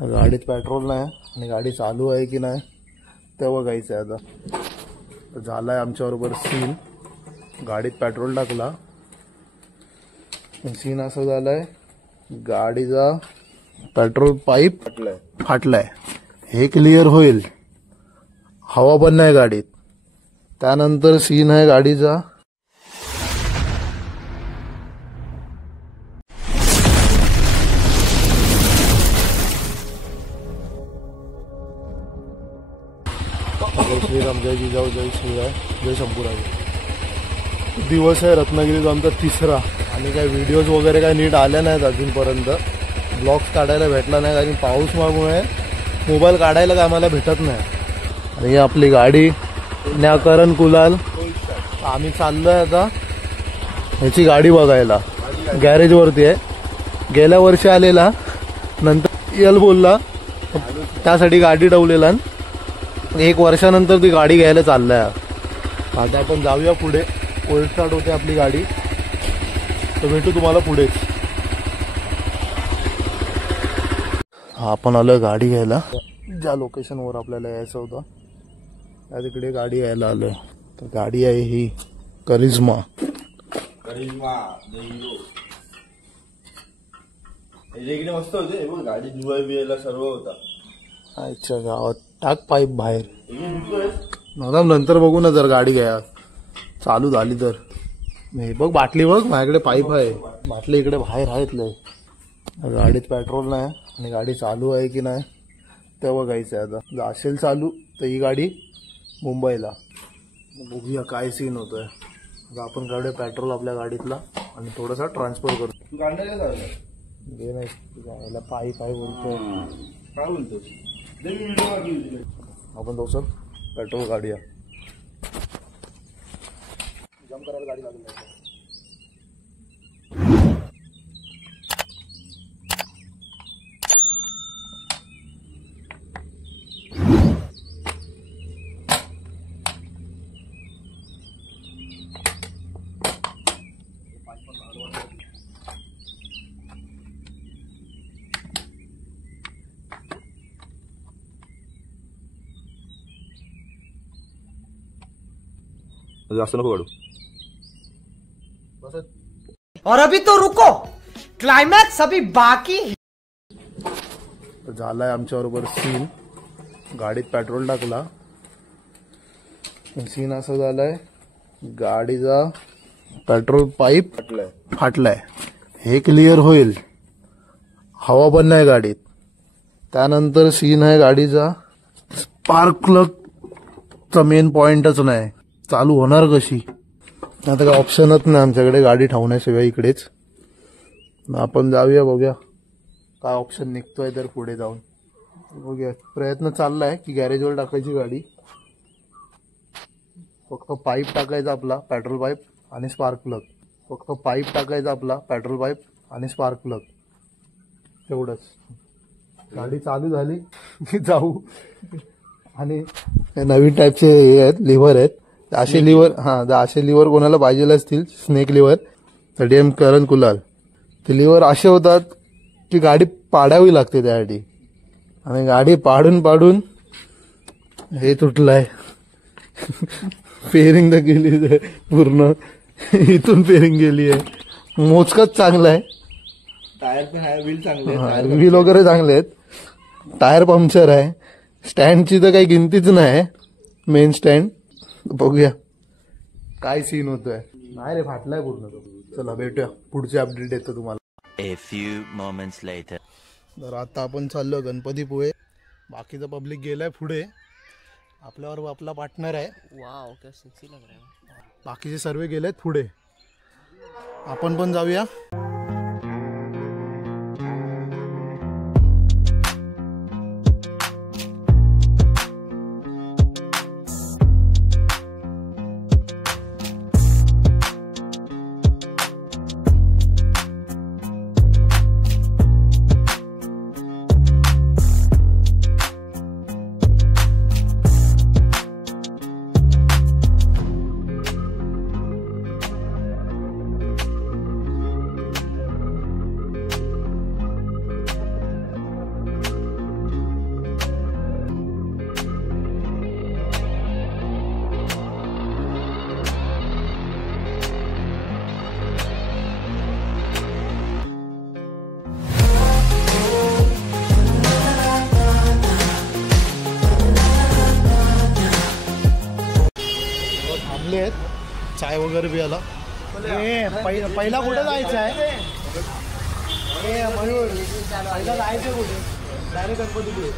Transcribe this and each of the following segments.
गाडीत पेट्रोल नाही आणि गाडी चालू आहे की नाही ते बघायचं आहे आता. तर झालाय आमच्याबरोबर सीन. गाडीत पेट्रोल टाकला, सीन असं झालाय गाडीचा पेट्रोल पाईप फाटलाय. हे क्लिअर होईल, हवा पण नाही गाडीत. त्यानंतर सीन आहे गाडीचा जय श्रीराम, जय जिजाऊ, जय श्रीराम, जय शंभूराज. दिवस आहे रत्नागिरीचा आमचा तिसरा आणि काही व्हिडिओज वगैरे काही नीट आल्या नाहीत अजूनपर्यंत. ब्लॉग्स काढायला भेटला नाही कारण पाऊसमुळे मोबाईल काढायला काय आम्हाला भेटत नाही. आणि आपली गाडी न्याकरण कुलाल. आम्ही चाललोय आता ह्याची गाडी बघायला. गॅरेजवरती आहे. गेल्या वर्षी आलेला, नंतर यल बोलला त्यासाठी गाडी ठेवलेला. 1 वर्षानंतर ती गाडी घ्यायला चाललाय. आता आपण जाऊया पुढे. कोल्ड स्टार्ट होते आपली गाडी, तर भेटू तुम्हाला पुढे. आपण आलोय गाडी घ्यायला. ज्या लोकेशनवर आपल्याला यायचं होतं त्या तिकडे गाडी यायला आलोय. तर गाडी आहे ही करिश्मा. मस्त होते गाडी धुवाय बिवायला सर्व होता. अच्छा, गावात टाक पाईप बाहेर. नंतर बघू ना जर गाडी घ्या चालू झाली तर. नाही बघ बाटली बघ, माझ्याकडे पाईप आहे. बाटली इकडे बाहेर आहेत लय. गाडीत पेट्रोल नाही आणि गाडी चालू आहे की नाही ते बघायचं आहे आता. जर असेल चालू तर ही गाडी मुंबईला. बघूया काय सीन होतोय. आता आपण काढूया पेट्रोल आपल्या गाडीतला आणि थोडासा ट्रान्सफर करतो. घे नाही याला पाईप आहे बोलतो. काय बोलतो आपण तो सर पेट्रोल काढूया. जम करायला गाडी लागली. जास्त नको काढू. और अभी तो रुको, क्लाइमैक्स अभी बाकी. तर झालाय आमच्याबरोबर सीन. गाडीत पेट्रोल टाकला, सीन असं झालाय गाडीचा पेट्रोल पाईप फाटलाय. हे क्लिअर होईल, हवा पण नाही गाडीत. त्यानंतर सीन आहे गाडीचा स्पार्क प्लगचा मेन पॉइंटच नाही. चालू होणार कशी, आता काय ऑप्शनच नाही आमच्याकडे गाडी ठेवण्याशिवाय इकडेच. आपण जाऊया बघूया काय ऑप्शन निघतोय तर पुढे जाऊन बघूया. प्रयत्न चाललाय की गॅरेजवर टाकायची गाडी. फक्त पाईप टाकायचा आपला पेट्रोल पाईप आणि स्पार्क प्लग. फक्त पाईप टाकायचा आपला पेट्रोल पाईप आणि स्पार्क प्लग, एवढंच. गाडी चालू झाली की जाऊ. आणि नवीन टाईपचे हे आहेत, लिव्हर आहेत. असे लिव्हर, असे लिव्हर कोणाला पाहिजे असतील, स्नेक लिव्हर, तर DM करण कुलाल. ते लिव्हर असे होतात की गाडी पाडावी लागते त्यासाठी. आणि गाडी पाडून पाडून हे तुटलंय. फेरिंग तर गेली पूर्ण, इथून फेरिंग गेली आहे. मोजकच चांगलं आहे. टायर पण आहे, व्हील चांगले, व्हील वगैरे चांगले आहेत. टायर पंक्चर आहे. स्टँडची तर काही गिनतीच नाही, मेन स्टँड. बघूया काय सीन होतोय. नाही रे, फाटलाय पूर्ण. चला भेटूया, पुढचे अपडेट येतो तुम्हाला. A few moments later. तर आता आपण चाललो गणपतीपुळे. बाकीचं पब्लिक गेलाय पुढे. आपल्यावर आपला पार्टनर आहे. वाव क्या सेक्सी लग रहा है. बाकीचे सर्व गेलेत पुढे. आपण पण जाऊया. चाय वगैरे प्यायला. पहिला कुठे जायचं आहे? मयूर पहिला जायचं कुठे? डायरेक्ट गणपतीपुळे.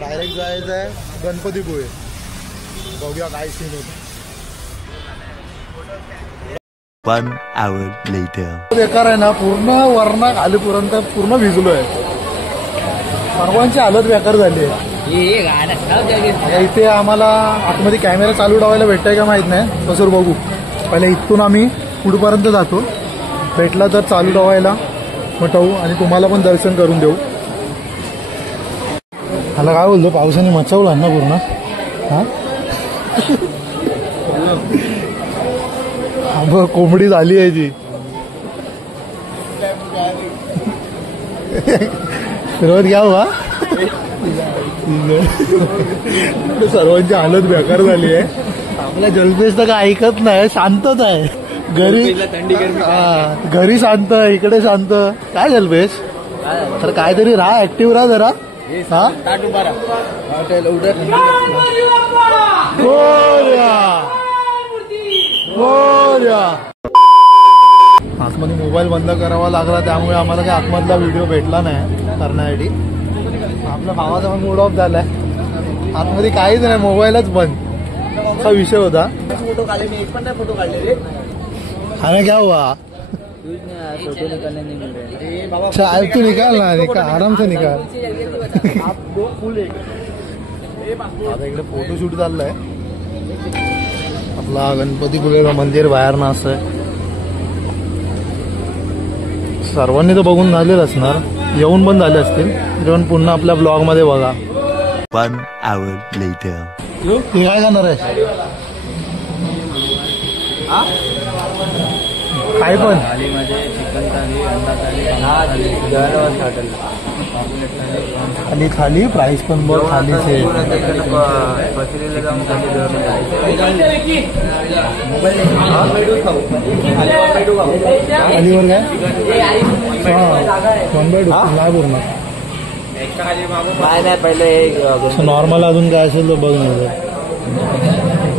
डायरेक्ट जायचं आहे गणपतीपुळे. बघूया काय सीन होतं. 1 hour later. बेकार आहे ना, पूर्ण वरना खालीपर्यंत पूर्ण भिजलोय. सर्वांची हालत बेकार झाली आहे. इथे आम्हाला आतमध्ये कॅमेरा चालू ठेवायला भेटतंय का माहित नाही, तसं बघू. पहिले इथून आम्ही पुढपर्यंत जातो, भेटला तर चालू ठेवायला मग ठेवू आणि तुम्हाला पण दर्शन करून देऊ. मला काय बोलतो, पावसाने मचवला ना पूर्ण. हा कोंबडी झाली आहे ती. फिरवत घ्या वा. सर्वांची हालत बेकार झाली आहे. आपला जल्पेश तर काय ऐकत नाही, शांतच आहे. घरी शांत, इकडे शांत. काय जल्पेश तर काहीतरी राहा, ऍक्टिव्ह राहा जरा. हा आतमध्ये मोबाईल बंद करावा लागला, त्यामुळे आम्हाला काही आतमधला व्हिडिओ भेटला नाही करण्यासाठी. आपल्या भावाचा पण मूड ऑफ झालाय. आतमध्ये काहीच नाही, मोबाईलच बंद. असा विषय होता. फोटो काढले मी, एक पण नाही फोटो काढले रे. अरे क्या हुआ? फोटो निकालने नहीं मिल रहे बाबा. चाल तू निकाल ना, आराम से निकाल. आता इकडे फोटोशूट चाललंय. आपला गणपतीपुळे मंदिर बाहेर ना असं. सर्वांनी तर बघून झालेलं असणार, येऊन पण झाले असतील. जेवण पुन्हा आपल्या ब्लॉग मध्ये बघा. 1 hour later. हे काय करणार आहे? काय पण खाली खाली प्राइस पण बघ खालीच आहे. खालीवर काय नाही पूर्ण नाही पहिले नॉर्मल अजून काय असेल तर बघ. नाही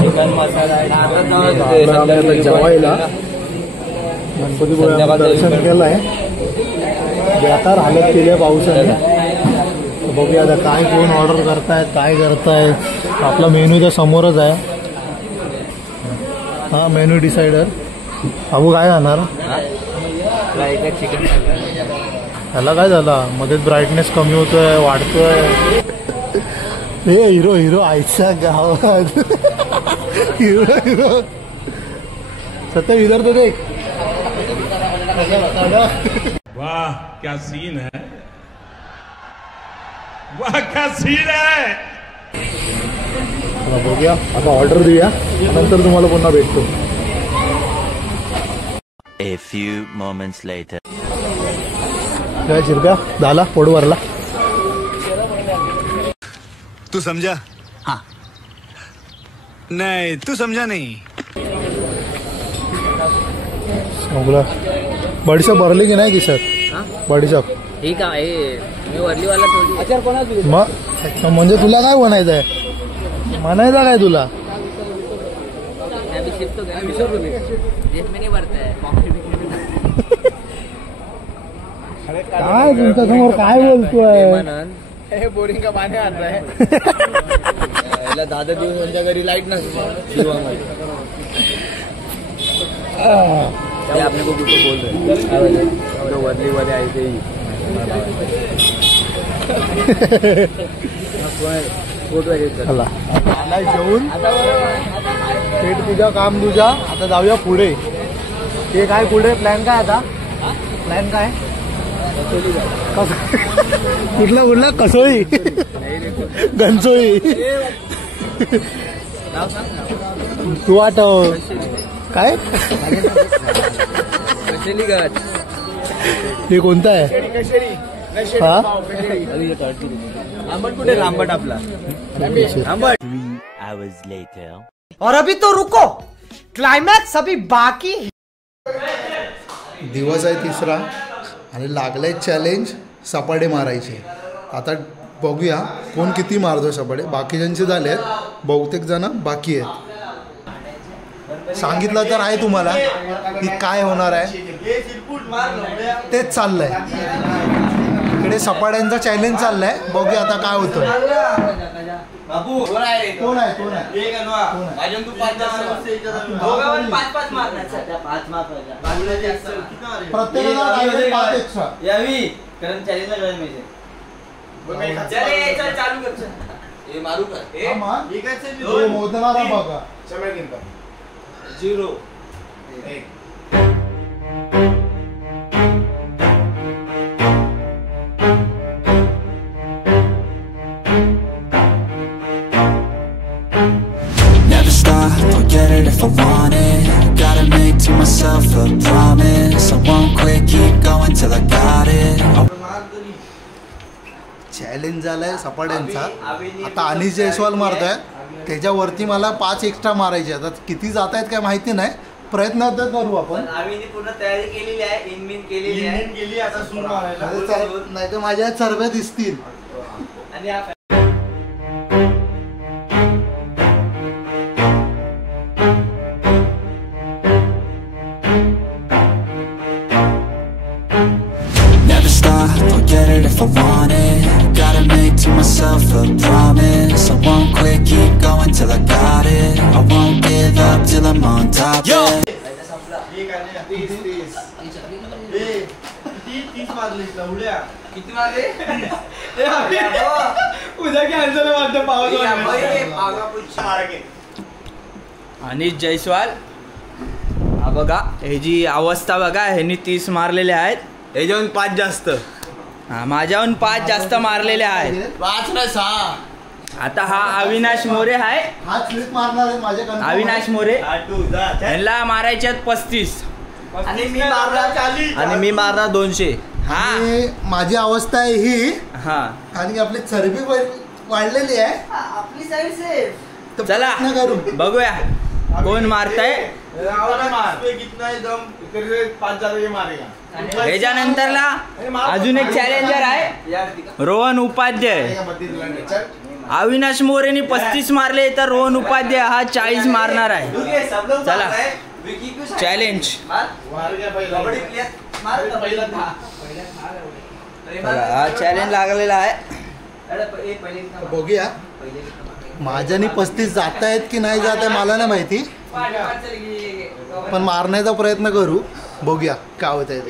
चिकन मसाला जेवायला गणपतीपुळे दर्शन केलंय. बेकार हालत केली आहे पावसाने. बघूया आता काय कोण ऑर्डर करतायत, काय करतायत. आपला मेन्यू तर समोरच आहे. हा मेन्यू डिसाइडर. बाबू काय खाणार? चिकन. ह्याला काय झाला, मध्येच ब्राईटनेस कमी होतोय, वाढतोय. हे हिरो हिरो आयच्या गावात. हिरो हिरो सत्य विचारतो ते. वाह क्या सीन है, वाह क्या सीन है. बघूया आता ऑर्डर देऊया, नंतर तुम्हाला पुन्हा भेटतो. A few moments later. काय चिरप्या झाला, पोट भरला. तू समझा? हाँ. नहीं तू समझा नहीं. बडीशॉप भरली की नाही दिसत? बडीशॉप ठीक आहे, मी वरलीवाला थोडी. मग म्हणजे तुला काय म्हणायचंय? म्हणायचं काय तुला? काय तुमच्या समोर काय बोलतोय? बोरिंग का पाणी आणलाय. दादा दिवस त्यांच्या घरी लाईट नसते. आपने को कुछ बोल रहे वर्ली वाले आए थे. चला जेवून पेट तुझा काम तुझा. आता जाऊया पुढे. ते काय पुढे प्लॅन काय आता? प्लॅन काय? कुठला कुठला? कसोळी घनसोळी. तू आठव काय? हे कोणता आहे? हा लांबट कुठे? लांबट आपला 3 hours later. और अभी तो रुको, क्लाइमैक्स अभी बाकी. दिवस आहे तिसरा आणि लागलंय चॅलेंज सपाटे मारायचे. आता बघूया कोण किती मारतो सपाटे. बाकीच्यांचे झाले आहेत, बहुतेक जण बाकी आहेत. सांगितलं तर आहे तुम्हाला की काय होणार आहे तेच चाललंय. इकडे सपाट्यांचा चॅलेंज चाललाय. बघूया आता काय होतं. कोण आहे मोजणारा बघा. 0 Never stop, forget it if I want it. Gotta make to myself a promise. I won't quit, keep going till I got it. Challenge झालाय सपाट्यांचा. आता अनिश जयस्वाल मारतोय, त्याच्यावरती मला 5 एक्स्ट्रा मारायचे. आता किती जात आहेत काय माहिती नाही, प्रयत्न तर करू आपण. पूर्ण तयारी केलेली आहे, इनमिन केलेली आहे. आता सुरू मारायला नाही तर माझ्या सर्व दिसतील. आणि Never stop, forget it if I want it. Gotta make to myself a promise. I won't quit, keep going till I got it. I won't give up till I'm on top. Yo! किती मारले? उद्या cancel वाटतं पाऊस. अनिश जयस्वाल हा बघा, ह्याची अवस्था बघा. ह्यांनी 30 मारलेले आहेत, ह्याच्याहून 5 जास्त. हा, माझ्याहून 5 जास्त मारलेले आहेत. 5 नाही 6. आता हा अविनाश मोरे आहे. हा स्लिप मारणार आहे माझ्या. अविनाश मोरे ह्यांना मारायचे आहेत 35 आणि मी मारणार 200. हा, माझी अवस्था आहे ही. हा, आणि आपली चरबी वाढलेली आहे. आपली साईड सेफ. चला बघूया कोण मारताय. ह्याच्यानंतरला अजून एक चॅलेंजर आहे, रोहन उपाध्याय. अविनाश मोरेनी 35 मारले, तर रोहन उपाध्याय हा 40 मारणार आहे. चला चॅलेंज. हा चॅलेंज लागलेला आहे. बघूया माझ्यानी 35 जात आहेत की नाही जात आहे मला नाही माहिती, पण मारण्याचा प्रयत्न करू. बघूया काय होत आहे.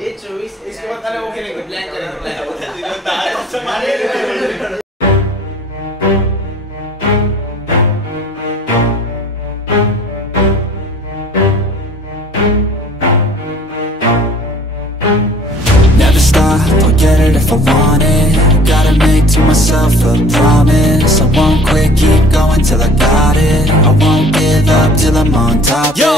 Never stop, forget it if I want it. Gotta make to myself a promise. I won't quit, keep going till I got it. I won't give up till I'm on top. Yo,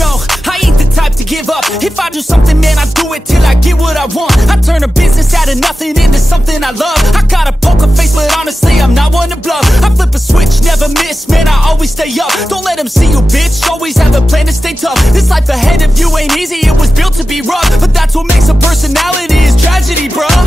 no, I ain't the type to give up. If I do something, man, I do it till I get what I want. I turn a business out of nothing into something I love. I got a poker face, but honestly, I'm not one to bluff. I flip a switch, never miss, man, I always stay up. Don't let them see you, bitch, always have a plan to stay tough. This life ahead of you ain't easy, it was built to be rough. But that's what makes a personality, is tragedy, bruh.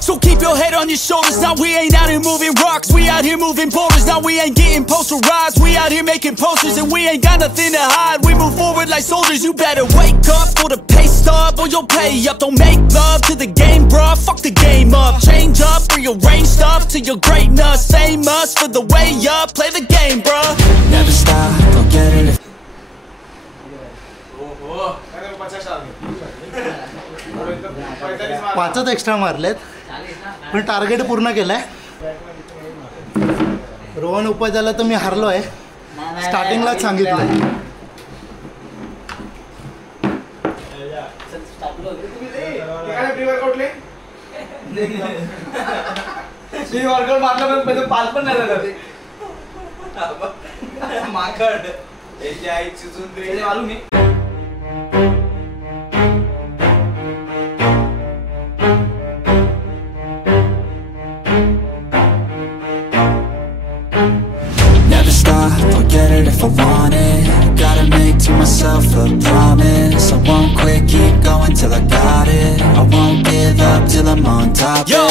So keep your head on your shoulders. Now we ain't out here moving rocks, we out here moving boulders. Now we ain't getting posterized, we out here making posters. And we ain't got nothing to hide, we move forward like soldiers. You better wake up for the pay stub, or you'll pay up. Don't make love to the game, bruh, fuck the game up. Change up, rearrange stuff to your greatness. Famous for the way up, play the game, bruh. Never stop, forget it if पाचच extra मारलेत, पण target पूर्ण केलंय. रोहन उपाध्यायला तर मी हारलो आहे, स्टार्टिंगलाच सांगितलंय. Never stop, forget it if I want it. Gotta make to myself a promise. I won't quit, keep going till I got it. I won't give up till I'm on top. Yo,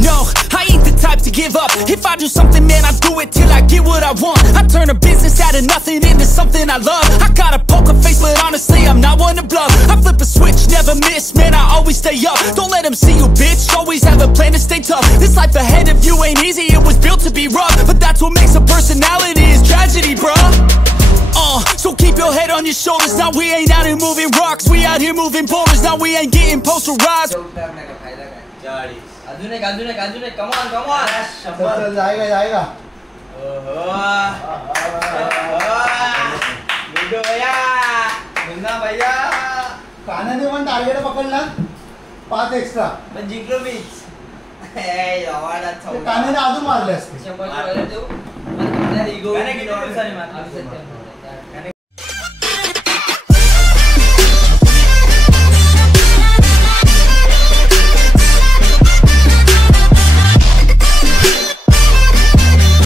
no, I ain't the type give up. If I do something, man, I do it till I get what I want. I turn a business out of nothing into something I love. I got a poker face, but honestly, I'm not one to bluff. I flip a switch, never miss, man, I always stay up. Don't let them see you, bitch, always have a plan to stay tough. This life ahead of you ain't easy, it was built to be rough. But that's what makes a personality, is tragedy, bruh. So keep your head on your shoulders. Now we ain't out here moving rocks, we out here moving boulders. Now we ain't getting posterized. अजून एक come on चल जाएगा भैया कानाने पण target पकडला 5 extra पण जिंकलो मीच कानाने अजून मारले असते 100 देऊ.